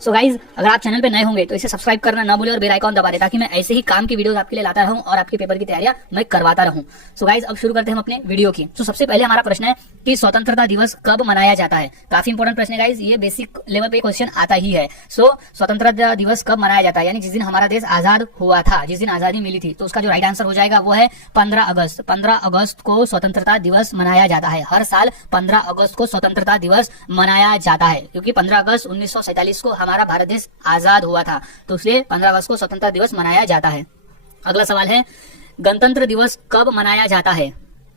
So guys, अगर आप channel पे नए होंगे तो इसे सब्सक्राइब करना ना भूलें और बेल आइकॉन दबा दें ताकि मैं ऐसे ही काम की वीडियोस आपके लिए लाता रहूं और आपके पेपर की तैयारियां मैं करवाता रहूं। सो गाइज, अब शुरू करते हैं हम अपने वीडियो की। तो सबसे पहले हमारा प्रश्न है कि स्वतंत्रता दिवस कब मनाया जाता है। काफी इंपॉर्टेंट प्रश्न है गाइज, ये बेसिक लेवल पे क्वेश्चन आता ही है। सो स्वतंत्रता दिवस कब मनाया जाता है, यानी जिस दिन हमारा देश आजाद हुआ था, जिस दिन आजादी मिली थी, तो उसका जो राइट आंसर हो जाएगा वो है 15 अगस्त। 15 अगस्त को स्वतंत्रता दिवस मनाया जाता है। हर साल 15 अगस्त को स्वतंत्रता दिवस मनाया जाता है, क्योंकि 15 अगस्त 1947 को हमारा भारत देश आजाद हुआ था, तो इसलिए 15 अगस्त को स्वतंत्रता दिवस मनाया जाता है। अगला सवाल है, गणतंत्र दिवस कब मनाया जाता है।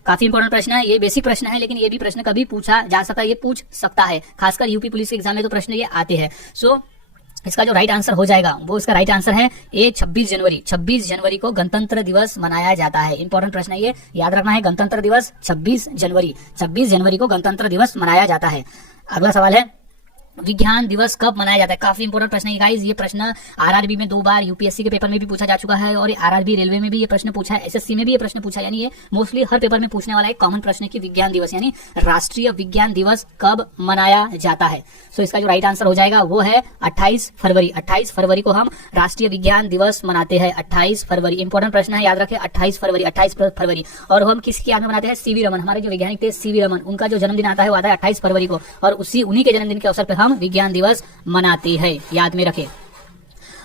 काफी इंपॉर्टेंट प्रश्न है, ये बेसिक प्रश्न है, लेकिन ये भी प्रश्न कभी पूछा जा सकता है, ये पूछ सकता है, खासकर यूपी पुलिस के एग्जाम में तो प्रश्न ये आते हैं। सो इसका जो राइट आंसर हो जाएगा वो इसका राइट आंसर है ए 26 जनवरी। 26 जनवरी को गणतंत्र दिवस मनाया जाता है। इंपॉर्टेंट प्रश्न है, ये याद रखना है। गणतंत्र दिवस 26 जनवरी, 26 जनवरी को गणतंत्र दिवस मनाया जाता है। अगला सवाल है, विज्ञान दिवस कब मनाया जाता है। काफी इंपॉर्टेंट प्रश्न है गाइस, ये प्रश्न आरआरबी में 2 बार, यूपीएससी के पेपर में भी पूछा जा चुका है और आरआरबी रेलवे में भी ये प्रश्न पूछा है, एसएससी में भी ये प्रश्न पूछा है, यानी ये मोस्टली हर पेपर में पूछने वाला एक कॉमन प्रश्न है कि विज्ञान दिवस यानी राष्ट्रीय विज्ञान दिवस कब मनाया जाता है। सो इसका जो राइट आंसर हो जाएगा वो है 28 फरवरी। 28 फरवरी को हम राष्ट्रीय विज्ञान दिवस मनाते हैं। 28 फरवरी इंपॉर्टेंट प्रश्न है, याद रखें। 28 फरवरी, 28 फरवरी। और हम किसकी याद में मनाते हैं, सीवी रमन। हमारे जो वैज्ञानिक थे सीवी रमन, उनका जो जन्मदिन आता है वो आता है 28 फरवरी को, और उन्हीं के जन्मदिन के अवसर पर हम विज्ञान दिवस मनाते हैं, याद में रखें।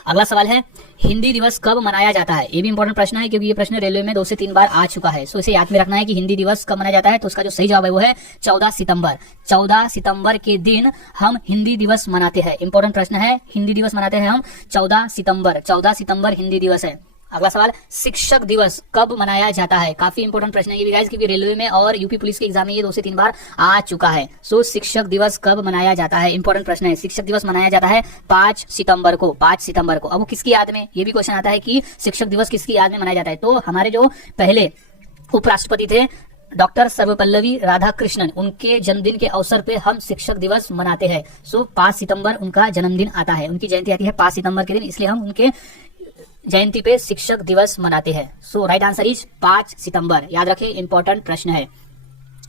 अगला सवाल है, हिंदी दिवस कब मनाया जाता है। ये भी इंपॉर्टेंट प्रश्न है, क्योंकि ये प्रश्न रेलवे में 2 से 3 बार आ चुका है। सो इसे याद में रखना है कि हिंदी दिवस कब मनाया जाता है। तो उसका जो सही जवाब है वो है 14 सितंबर। 14 सितंबर के दिन हम हिंदी दिवस मनाते हैं। इंपॉर्टेंट प्रश्न है, हिंदी दिवस मनाते हैं हम 14 सितंबर। 14 सितंबर हिंदी दिवस है। अगला सवाल, शिक्षक दिवस कब मनाया जाता है। काफी इंपॉर्टेंट प्रश्न है ये भी गाइस, क्योंकि रेलवे में और यूपी पुलिस के एग्जाम में ये 2 से 3 बार आ चुका है। सो शिक्षक दिवस कब मनाया जाता है, इंपॉर्टेंट प्रश्न है। शिक्षक दिवस मनाया जाता है 5 सितंबर को। 5 सितंबर को। अब वो किसकी याद में, ये भी क्वेश्चन आता है कि शिक्षक दिवस किसकी याद में मनाया जाता है। तो हमारे जो पहले उपराष्ट्रपति थे डॉक्टर सर्वपल्लवी राधाकृष्णन, उनके जन्मदिन के अवसर पे हम शिक्षक दिवस मनाते हैं। सो 5 सितंबर उनका जन्मदिन आता है, उनकी जयंती आती है 5 सितंबर के दिन, इसलिए हम उनके जयंती पे शिक्षक दिवस मनाते हैं। सो राइट आंसर इज 5 सितंबर, याद रखें, इंपॉर्टेंट प्रश्न है।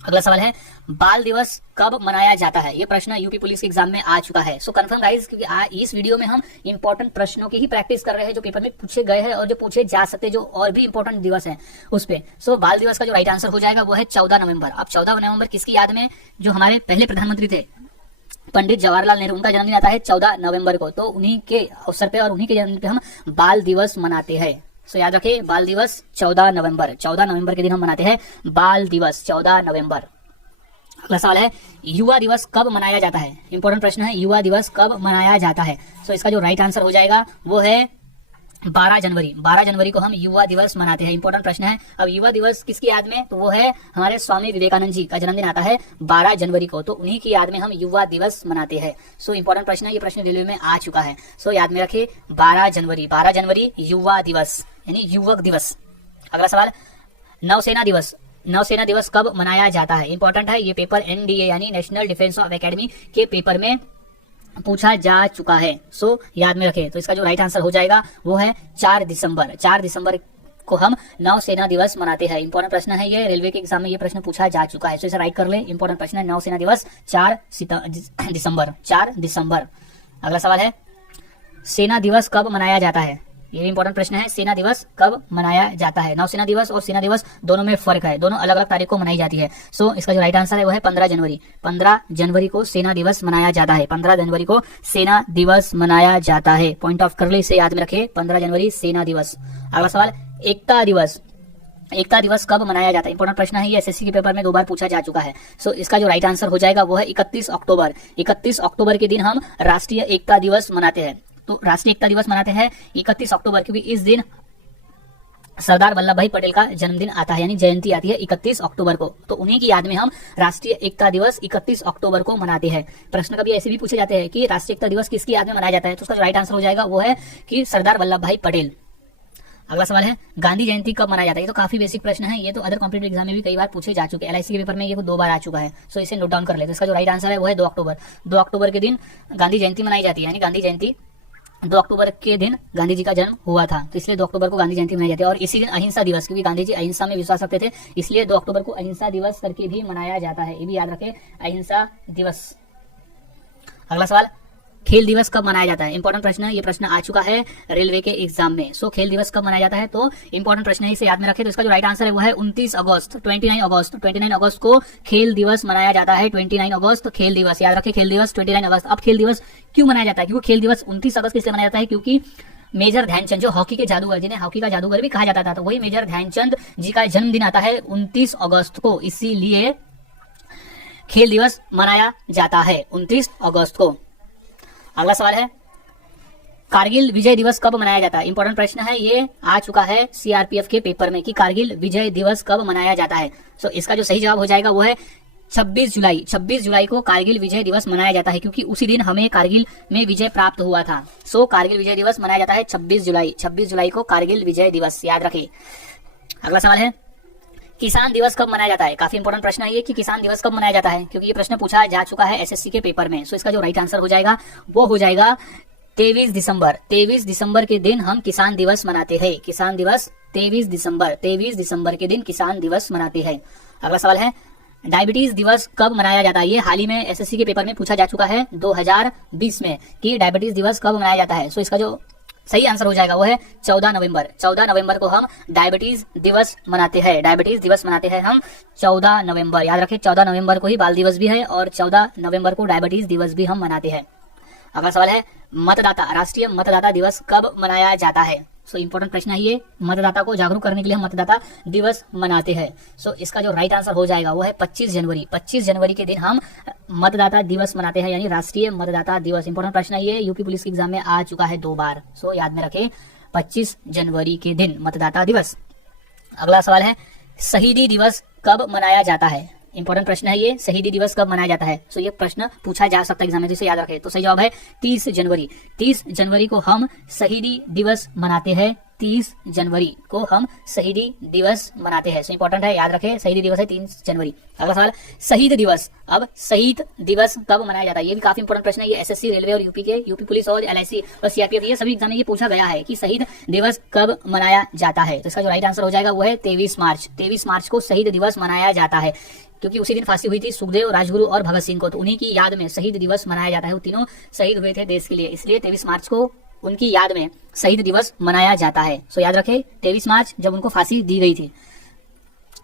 अगला सवाल है, बाल दिवस कब मनाया जाता है। ये प्रश्न यूपी पुलिस के एग्जाम में आ चुका है। सो कंफर्म गाइस, क्योंकि इस वीडियो में हम इंपॉर्टेंट प्रश्नों की ही प्रैक्टिस कर रहे हैं जो पेपर में पूछे गए हैं और जो पूछे जा सकते हैं, जो और भी इंपॉर्टेंट दिवस है उस पे। सो बाल दिवस का जो राइट आंसर हो जाएगा वो है 14 नवंबर। अब 14 नवंबर किसकी याद में, जो हमारे पहले प्रधानमंत्री थे पंडित जवाहरलाल नेहरू, उनका जन्मदिन आता है 14 नवंबर को। तो उन्हीं के अवसर पे और उन्हीं के जन्मदिन पे हम बाल दिवस मनाते हैं। सो याद रखें, बाल दिवस 14 नवंबर। 14 नवंबर के दिन हम मनाते हैं बाल दिवस, 14 नवंबर। अगला सवाल है, युवा दिवस कब मनाया जाता है। इंपॉर्टेंट प्रश्न है, युवा दिवस कब मनाया जाता है। सो इसका जो राइट आंसर हो जाएगा वो है 12 जनवरी। 12 जनवरी को हम युवा दिवस मनाते हैं। इंपॉर्टेंट प्रश्न है। अब युवा दिवस किसकी याद में, तो वो है हमारे स्वामी विवेकानंद जी का जन्मदिन आता है 12 जनवरी को, तो उन्हीं की याद में हम युवा दिवस मनाते हैं। सो इंपॉर्टेंट प्रश्न है, ये प्रश्न रेलवे में आ चुका है। सो याद में रखें 12 जनवरी। 12 जनवरी युवा दिवस यानी युवक दिवस। अगला सवाल, नौसेना दिवस। नौसेना दिवस कब मनाया जाता है। इंपॉर्टेंट है, ये पेपर एनडीए यानी नेशनल डिफेंस ऑफ एकेडमी के पेपर में पूछा जा चुका है। सो याद में रखें। तो इसका जो राइट आंसर हो जाएगा वो है 4 दिसंबर। 4 दिसंबर को हम नौसेना दिवस मनाते हैं। इंपॉर्टेंट प्रश्न है, ये रेलवे के एग्जाम में ये प्रश्न पूछा जा चुका है। सो इसे राइट कर ले। इंपॉर्टेंट प्रश्न है, नौसेना दिवस 4 दिसंबर। 4 दिसंबर। अगला सवाल है, सेना दिवस कब मनाया जाता है। ये इंपॉर्टेंट प्रश्न है, सेना दिवस कब मनाया जाता है। नौसेना दिवस और सेना दिवस दोनों में फर्क है, दोनों अलग अलग तारीख को मनाई जाती है। सो इसका जो राइट आंसर है वो है 15 जनवरी। 15 जनवरी को सेना दिवस मनाया जाता है। 15 जनवरी को सेना दिवस मनाया जाता है। पॉइंट ऑफ कर ले, इसे याद में रखें, 15 जनवरी सेना दिवस। अगला सवाल, एकता दिवस। एकता दिवस कब मनाया जाता है। इंपॉर्टेंट प्रश्न है, ये एसएससी के पेपर में 2 बार पूछा जा चुका है। सो इसका जो राइट आंसर हो जाएगा वो है 31 अक्टूबर। 31 अक्टूबर के दिन हम राष्ट्रीय एकता दिवस मनाते हैं। तो राष्ट्रीय एकता दिवस मनाते हैं 31 अक्टूबर, क्योंकि इस दिन सरदार वल्लभ भाई पटेल का जन्मदिन आता है, यानी जयंती आती है 31 अक्टूबर को। तो उन्हीं की याद में हम राष्ट्रीय एकता दिवस 31 अक्टूबर को मनाते हैं। प्रश्न कभी ऐसे भी पूछे जाते हैं कि राष्ट्रीय एकता दिवस किसकी याद में मनाया जाता है। तो उसका राइट आंसर हो जाएगा वो है कि सरदार वल्लभ भाई पटेल। अगला सवाल है, गांधी जयंती कब मनाया जाता है। ये तो काफी बेसिक प्रश्न है, ये तो अदर कॉम्पिटिटिव एग्जाम में भी कई बार पूछे जा चुके हैं। एलआईसी के पेपर में ये 2 बार आ चुका है। सो इसे नोट डाउन कर ले। तो इसका जो राइट आंसर है वो है 2 अक्टूबर। 2 अक्टूबर के दिन गांधी जयंती मनाई जाती है, यानी गांधी जयंती 2 अक्टूबर के दिन गांधी जी का जन्म हुआ था, तो इसलिए 2 अक्टूबर को गांधी जयंती मनाई जाती है। और इसी दिन अहिंसा दिवस, क्योंकि गांधी जी अहिंसा में विश्वास रखते थे, इसलिए 2 अक्टूबर को अहिंसा दिवस करके भी मनाया जाता है। ये भी याद रखें, अहिंसा दिवस। अगला सवाल, खेल दिवस कब मनाया जाता है? इंपॉर्टेंट प्रश्न है, ये प्रश्न आ चुका है रेलवे के एग्जाम में। सो खेल दिवस कब मनाया जाता है, तो इंपॉर्टेंट प्रश्न है, इसे याद में रखें। तो इसका जो राइट आंसर है वो है 29 अगस्त, 29 अगस्त को खेल दिवस मनाया जाता है। 29 अगस्त खेल दिवस, याद रखें, खेल दिवस 29 अगस्त। अब खेल दिवस क्यों मनाया जाता है? क्योंकि खेल दिवस 29 अगस्त किसलिए मनाया जाता है? क्योंकि मेजर ध्यानचंद, जो हॉकी के जादूगर, जिन्हें हॉकी का जादूगर भी कहा जाता था, तो वही मेजर ध्यानचंद जी का जन्मदिन आता है 29 अगस्त को, इसीलिए खेल दिवस मनाया जाता है 29 अगस्त को। अगला सवाल है, कारगिल विजय दिवस कब मनाया जाता है? इंपॉर्टेंट प्रश्न है, ये आ चुका है सीआरपीएफ के पेपर में कि कारगिल विजय दिवस कब मनाया जाता है। सो इसका जो सही जवाब हो जाएगा वो है 26 जुलाई। 26 जुलाई को कारगिल विजय दिवस मनाया जाता है, क्योंकि उसी दिन हमें कारगिल में विजय प्राप्त हुआ था। सो कारगिल विजय दिवस मनाया जाता है 26 जुलाई। 26 जुलाई को कारगिल विजय दिवस, याद रखें। अगला सवाल है, किसान दिवस कब मनाया जाता है? काफी इंपॉर्टेंट प्रश्न है ये कि किसान दिवस कब मनाया जाता है, क्योंकि ये प्रश्न पूछा जा चुका है एसएससी के पेपर में। सो इसका जो राइट आंसर हो जाएगा वो हो जाएगा 23 दिसंबर। 23 दिसंबर के दिन हम किसान दिवस मनाते हैं। किसान दिवस 23 दिसंबर के दिन किसान दिवस मनाते हैं। अगला सवाल है, डायबिटीज दिवस कब मनाया जाता है? ये हाल ही में एसएससी के पेपर में पूछा जा चुका है 2020 में कि डायबिटीज दिवस कब मनाया जाता है। सो इसका जो सही आंसर हो जाएगा वो है 14 नवंबर। 14 नवंबर को हम डायबिटीज दिवस मनाते हैं। डायबिटीज दिवस मनाते हैं हम 14 नवंबर, याद रखें। 14 नवंबर को ही बाल दिवस भी है और 14 नवंबर को डायबिटीज दिवस भी हम मनाते हैं। अगला सवाल है, मतदाता, राष्ट्रीय मतदाता दिवस कब मनाया जाता है? सो इंपॉर्टेंट प्रश्न है ये, मतदाता को जागरूक करने के लिए हम मतदाता दिवस मनाते हैं। सो इसका जो राइट आंसर हो जाएगा वो है 25 जनवरी। 25 जनवरी के दिन हम मतदाता दिवस मनाते हैं, यानी राष्ट्रीय मतदाता दिवस। इंपॉर्टेंट प्रश्न है ये, यूपी पुलिस के एग्जाम में आ चुका है 2 बार। सो याद में रखें, 25 जनवरी के दिन मतदाता दिवस। अगला सवाल है, शहीदी दिवस कब मनाया जाता है? इंपॉर्टेंट प्रश्न है ये, शहीदी दिवस कब मनाया जाता है? सो ये प्रश्न पूछा जा सकता है एग्जाम में, जिसे याद रखें। तो सही जवाब है 30 जनवरी। 30 जनवरी को हम शहीदी दिवस मनाते हैं। 30 जनवरी को हम शहीदी दिवस मनाते हैं। सो इंपॉर्टेंट है, याद रखें, शहीदी दिवस है 30 जनवरी। अगला सवाल, शहीद दिवस। अब शहीद दिवस कब मनाया जाता है? ये भी काफी इंपॉर्टेंट प्रश्न है। ये एसएससी, रेलवे और यूपी पुलिस और एलआईसी और सीआरपीएफ, ये सभी एग्जाम में ये पूछा गया है कि शहीद दिवस कब मनाया जाता है। तो इसका जो राइट आंसर हो जाएगा वो है 23 मार्च। 23 मार्च को शहीद दिवस मनाया जाता है, क्योंकि उसी दिन फांसी हुई थी सुखदेव, राजगुरु और भगत सिंह को। तो उन्हीं की याद में शहीद दिवस मनाया जाता है। वो तीनों शहीद हुए थे देश के लिए, इसलिए 23 मार्च को उनकी याद में शहीद दिवस मनाया जाता है। सो याद रखें, 23 मार्च जब उनको फांसी दी गई थी।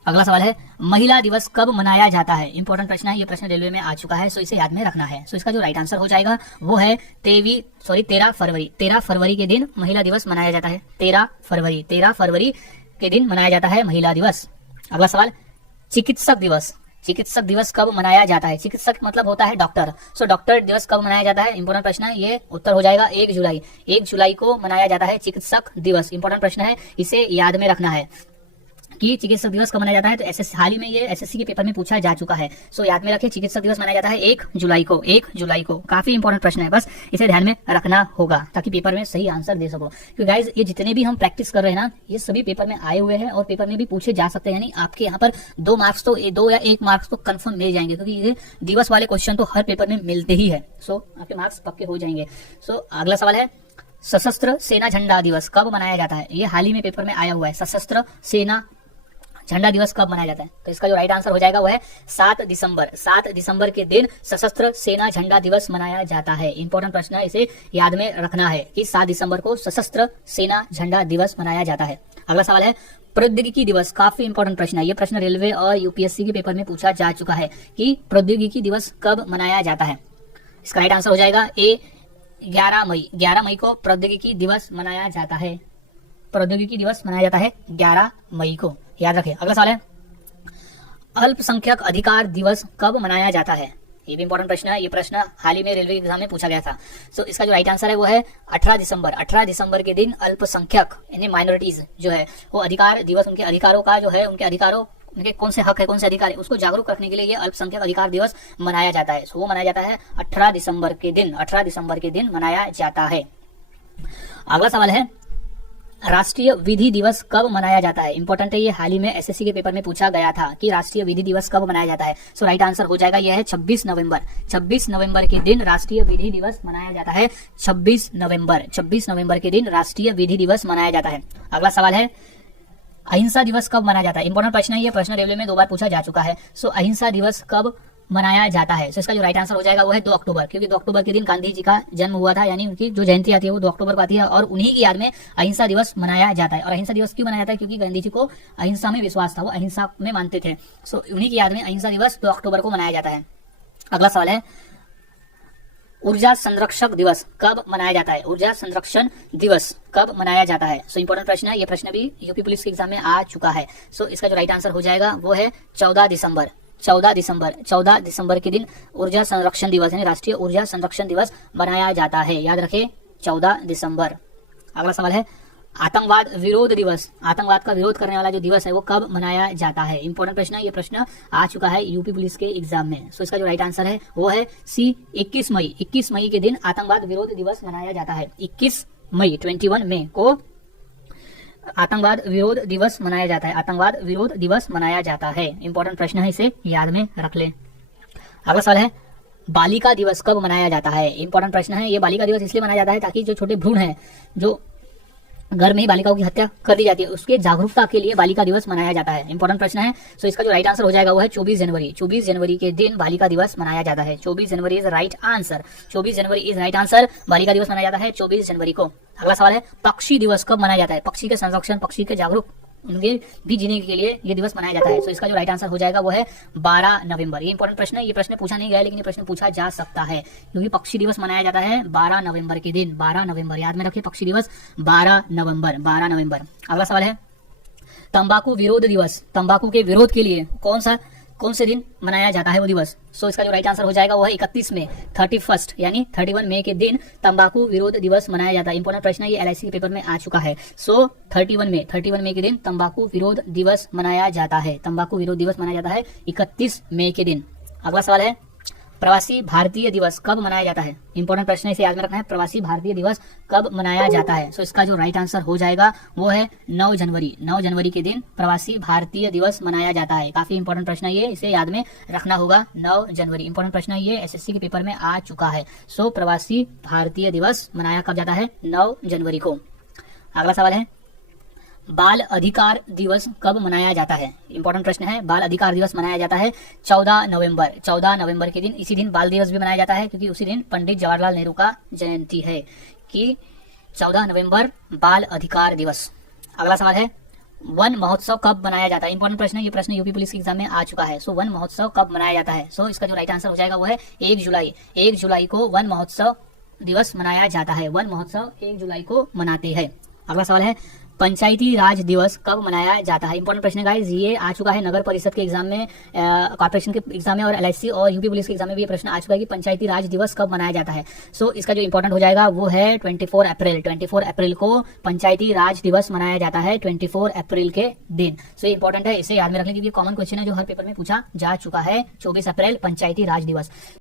अगला सवाल है, महिला दिवस कब मनाया जाता है? इंपॉर्टेंट प्रश्न है, ये प्रश्न रेलवे में आ चुका है, सो इसे याद में रखना है। सो इसका जो राइट आंसर हो जाएगा वो है 13 फरवरी। 13 फरवरी के दिन महिला दिवस मनाया जाता है। 13 फरवरी के दिन मनाया जाता है महिला दिवस। अगला सवाल, चिकित्सक दिवस। चिकित्सक दिवस कब मनाया जाता है? चिकित्सक मतलब होता है डॉक्टर। सो डॉक्टर दिवस कब मनाया जाता है? इंपॉर्टेंट प्रश्न है, ये उत्तर हो जाएगा 1 जुलाई। 1 जुलाई को मनाया जाता है चिकित्सक दिवस। इंपॉर्टेंट प्रश्न है, इसे याद में रखना है कि चिकित्सक दिवस कब मनाया जाता है। तो हाल ही में ये एसएससी के पेपर में पूछा जा चुका है। सो याद में रखें, चिकित्सक दिवस मनाया जाता है 1 जुलाई को। 1 जुलाई को काफी इंपॉर्टेंट प्रश्न है, बस इसे ध्यान में रखना होगा ताकि पेपर में सही आंसर दे सको। क्योंकि गाइज, ये जितने भी हम प्रैक्टिस कर रहे हैं ना, ये सभी पेपर में आए हुए हैं और पेपर में भी पूछे जा सकते हैं। यानी आपके यहाँ पर 2 मार्क्स तो 2 या 1 मार्क्स तो कंफर्म मिल जाएंगे, क्योंकि ये दिवस वाले क्वेश्चन तो हर पेपर में मिलते ही है। सो आपके मार्क्स पक्के हो जाएंगे। सो अगला सवाल है, सशस्त्र सेना झंडा दिवस कब मनाया जाता है? ये हाल ही में पेपर में आया हुआ है। सशस्त्र सेना झंडा दिवस कब मनाया जाता है? तो इसका जो राइट आंसर हो जाएगा वो है 7 दिसंबर। 7 दिसंबर के दिन सशस्त्र सेना झंडा दिवस मनाया जाता है। इंपॉर्टेंट प्रश्न है, इसे याद में रखना है कि 7 दिसंबर को सशस्त्र सेना झंडा दिवस मनाया जाता है। अगला सवाल है, प्रौद्योगिकी दिवस। काफी इंपॉर्टेंट प्रश्न है, ये प्रश्न रेलवे और यूपीएससी के पेपर में पूछा जा चुका है कि प्रौद्योगिकी दिवस कब मनाया जाता है। इसका राइट आंसर हो जाएगा ए 11 मई। 11 मई को प्रौद्योगिकी दिवस मनाया जाता है। प्रौद्योगिकी दिवस मनाया जाता है 11 मई को, याद रखें। अगला सवाल है, अल्पसंख्यक अधिकार दिवस कब मनाया जाता है? ये भी इंपॉर्टेंट प्रश्न है। ये प्रश्न हाल ही में रेलवे एग्जाम में पूछा गया था। सो इसका जो राइट आंसर है वो है 18 दिसंबर। 18 दिसंबर के दिन अल्पसंख्यक यानी माइनॉरिटीज जो है वो अधिकार दिवस, उनके अधिकारों का जो है, उनके अधिकारों, उनके कौन से हक है, कौन से अधिकार है, उसको जागरूक रखने के लिए ये अल्पसंख्यक अधिकार दिवस मनाया जाता है। सो वो मनाया जाता है 18 दिसंबर के दिन। 18 दिसंबर के दिन मनाया जाता है। अगला सवाल है, राष्ट्रीय विधि दिवस कब मनाया जाता है? इंपॉर्टेंट है, ये हाल ही में एसएससी के पेपर में पूछा गया था कि राष्ट्रीय विधि दिवस कब मनाया जाता है। सो राइट आंसर हो जाएगा, यह है 26 नवंबर। 26 नवंबर के दिन राष्ट्रीय विधि दिवस मनाया जाता है। 26 नवंबर के दिन राष्ट्रीय विधि दिवस मनाया जाता है। अगला सवाल है, अहिंसा दिवस कब मनाया जाता है? इंपॉर्टेंट प्रश्न है, ये प्रश्न रेलवे में 2 बार पूछा जा चुका है। सो अहिंसा दिवस कब मनाया जाता है? तो इसका जो राइट आंसर हो जाएगा वो है 2 अक्टूबर, क्योंकि 2 अक्टूबर के दिन गांधी जी का जन्म हुआ था, यानी उनकी जो जयंती आती है वो 2 अक्टूबर को आती है और उन्हीं की याद में अहिंसा दिवस मनाया जाता है। और अहिंसा दिवस क्यों मनाया जाता है? क्योंकि गांधी जी को अहिंसा में विश्वास था, वो अहिंसा में मानते थे। सो उन्हीं की याद में अहिंसा दिवस 2 अक्टूबर को मनाया जाता है। अगला सवाल है, ऊर्जा संरक्षक दिवस कब मनाया जाता है? ऊर्जा संरक्षण दिवस कब मनाया जाता है? सो इंपॉर्टेंट प्रश्न है, ये प्रश्न भी यूपी पुलिस के एग्जाम में आ चुका है। सो इसका जो राइट आंसर हो जाएगा वो है 14 दिसंबर। 14 दिसंबर के दिन ऊर्जा संरक्षण दिवस यानी राष्ट्रीय ऊर्जा संरक्षण दिवस मनाया जाता है। याद रखें 14 दिसंबर। अगला सवाल है, आतंकवाद विरोध दिवस, आतंकवाद का विरोध करने वाला जो दिवस है वो कब मनाया जाता है? इंपॉर्टेंट प्रश्न है, ये प्रश्न आ चुका है यूपी पुलिस के एग्जाम में। सो इसका जो राइट आंसर है वो है सी 21 मई। 21 मई के दिन आतंकवाद विरोध दिवस मनाया जाता है। 21 मई 21 मई को आतंकवाद विरोध दिवस मनाया जाता है। आतंकवाद विरोध दिवस मनाया जाता है। इंपॉर्टेंट प्रश्न है, इसे याद में रख लें। अगला सवाल है, बालिका दिवस कब मनाया जाता है? इंपॉर्टेंट प्रश्न है, ये बालिका दिवस इसलिए मनाया जाता है ताकि जो छोटे भ्रूण हैं, जो घर में ही बालिकाओं की हत्या कर दी जाती है, उसके जागरूकता के लिए बालिका दिवस मनाया जाता है। इंपॉर्टेंट प्रश्न है। सो इसका जो राइट आंसर हो जाएगा वो है 24 जनवरी। 24 जनवरी के दिन बालिका दिवस मनाया जाता है। 24 जनवरी is right answer. 24 January is right answer. बालिका दिवस मनाया जाता है 24 जनवरी को। अगला सवाल है, पक्षी दिवस कब मनाया जाता है? पक्षी के संरक्षण, पक्षी के जागरूक, उनके भी जीने के लिए ये दिवस मनाया जाता है। सो इसका जो राइट आंसर हो जाएगा वो है 12 नवंबर। ये इंपॉर्टेंट प्रश्न है, ये प्रश्न पूछा नहीं गया लेकिन ये प्रश्न पूछा जा सकता है, क्योंकि पक्षी दिवस मनाया जाता है 12 नवंबर के दिन। 12 नवंबर याद में रखिए, पक्षी दिवस 12 नवंबर। 12 नवंबर। अगला सवाल है, तंबाकू विरोध दिवस, तंबाकू के विरोध के लिए कौन से दिन मनाया जाता है वो दिवस? सो इसका जो राइट आंसर हो जाएगा वो है 31 मई, 31 यानी 31 मई के दिन तंबाकू विरोध दिवस मनाया जाता है। इंपॉर्टेंट प्रश्न है, ये LIC के पेपर में आ चुका है। सो 31 मई के दिन तंबाकू विरोध दिवस मनाया जाता है। तंबाकू विरोध दिवस मनाया जाता है 31 मई के दिन। अगला सवाल है, प्रवासी भारतीय दिवस कब मनाया जाता है? इंपॉर्टेंट प्रश्न है, इसे याद में रखना है, प्रवासी भारतीय दिवस कब मनाया जाता है? सो इसका जो राइट आंसर हो जाएगा वो है 9 जनवरी। 9 जनवरी के दिन प्रवासी भारतीय दिवस मनाया जाता है। काफी इंपॉर्टेंट प्रश्न है ये, इसे याद में रखना होगा। 9 जनवरी इंपॉर्टेंट प्रश्न है, ये SSC के पेपर में आ चुका है। सो प्रवासी भारतीय दिवस मनाया कब जाता है? 9 जनवरी को। अगला सवाल है, बाल अधिकार दिवस कब मनाया जाता है? इंपॉर्टेंट प्रश्न है, बाल अधिकार दिवस मनाया जाता है 14 नवंबर। 14 नवंबर के दिन, इसी दिन बाल दिवस भी मनाया जाता है क्योंकि उसी दिन पंडित जवाहरलाल नेहरू का जयंती है, कि 14 नवंबर बाल अधिकार दिवस। अगला सवाल है, वन महोत्सव कब मनाया जाता है? इंपॉर्टेंट प्रश्न है, ये प्रश्न यूपी पुलिस के एग्जाम में आ चुका है। सो वन महोत्सव कब मनाया जाता है? सो इसका जो राइट आंसर हो जाएगा वो है 1 जुलाई। 1 जुलाई को वन महोत्सव दिवस मनाया जाता है। वन महोत्सव 1 जुलाई को मनाते हैं। अगला सवाल है, पंचायती राज दिवस कब मनाया जाता है? इंपॉर्टेंट प्रश्न है गाइस, ये आ चुका है नगर परिषद के एग्जाम में, कॉर्पोरेशन के एग्जाम में और LIC और यूपी पुलिस के एग्जाम में भी ये प्रश्न आ चुका है कि पंचायती राज दिवस कब मनाया जाता है। सो इसका जो इंपॉर्टेंट हो जाएगा वो है 24 अप्रैल। 24 अप्रैल को पंचायती राज दिवस मनाया जाता है, 24 अप्रैल के दिन। सो ये इंपॉर्टेंट है, इसे याद में रखने, क्योंकि कॉमन क्वेश्चन है जो हर पेपर में पूछा जा चुका है। 24 अप्रैल पंचायती राज दिवस।